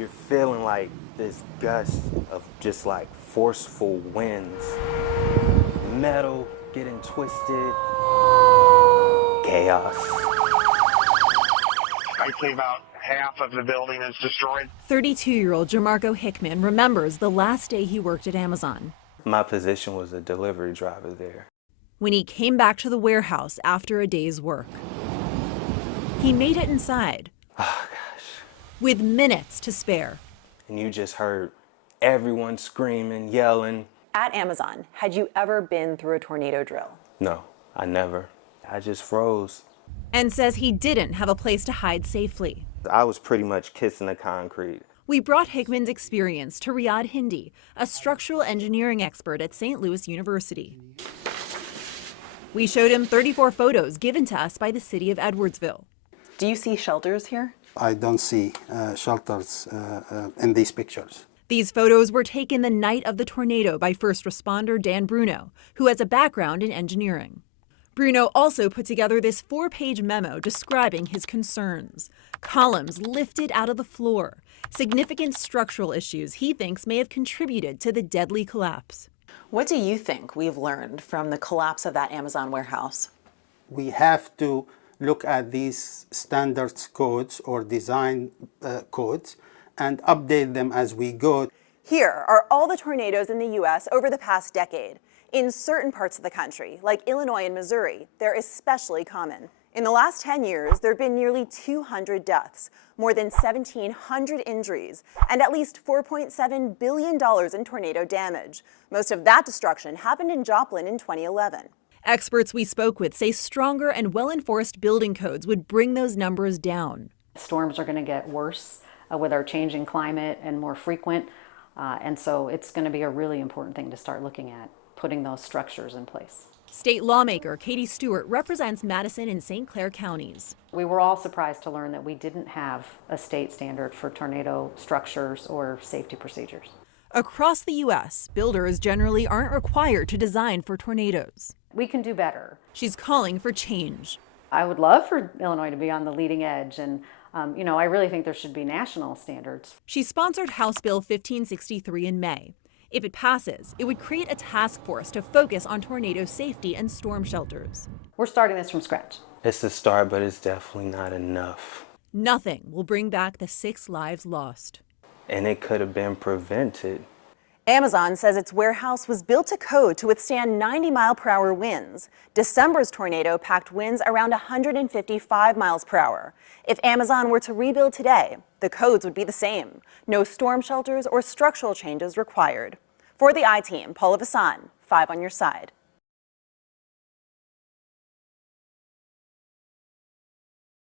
You're feeling like this gust of just like forceful winds. Metal getting twisted. Chaos. I'd say about half of the building is destroyed. 32-year-old Jamarco Hickman remembers the last day he worked at Amazon. My position was a delivery driver there. When he came back to the warehouse after a day's work, he made it inside. Oh, gosh. With minutes to spare. And you just heard everyone screaming, yelling. At Amazon, had you ever been through a tornado drill? No, I never. I just froze. And says he didn't have a place to hide safely. I was pretty much kissing the concrete. We brought Hickman's experience to Riyadh Hindi, a structural engineering expert at St. Louis University. We showed him 34 photos given to us by the City of Edwardsville. Do you see shelters here? I don't see shelters in these pictures. These photos were taken the night of the tornado by first responder Dan Bruno, who has a background in engineering. Bruno also put together this 4-page memo describing his concerns. Columns lifted out of the floor, significant structural issues he thinks may have contributed to the deadly collapse. What do you think we've learned from the collapse of that Amazon warehouse? We have to look at these standards codes or design codes and update them as we go. Here are all the tornadoes in the U.S. over the past decade. In certain parts of the country, like Illinois and Missouri, they're especially common. In the last 10 years, there have been nearly 200 deaths, more than 1,700 injuries, and at least $4.7 billion in tornado damage. Most of that destruction happened in Joplin in 2011. Experts we spoke with say stronger and well-enforced building codes would bring those numbers down. Storms are going to get worse with our changing climate and more frequent, and so it's going to be a really important thing to start looking at, putting those structures in place. State lawmaker Katie Stewart represents Madison and St. Clair counties. We were all surprised to learn that we didn't have a state standard for tornado structures or safety procedures. Across the U.S., builders generally aren't required to design for tornadoes. We can do better. She's calling for change. I would love for Illinois to be on the leading edge, and I really think there should be national standards. She sponsored House Bill 1563 in May. If it passes, it would create a task force to focus on tornado safety and storm shelters. We're starting this from scratch. It's a start, but it's definitely not enough. Nothing will bring back the 6 lives lost. And it could have been prevented. Amazon says its warehouse was built to code to withstand 90-mile-per-hour winds. December's tornado packed winds around 155 miles per hour. If Amazon were to rebuild today, the codes would be the same. No storm shelters or structural changes required. For the I-Team, Vasan, 5 on your side.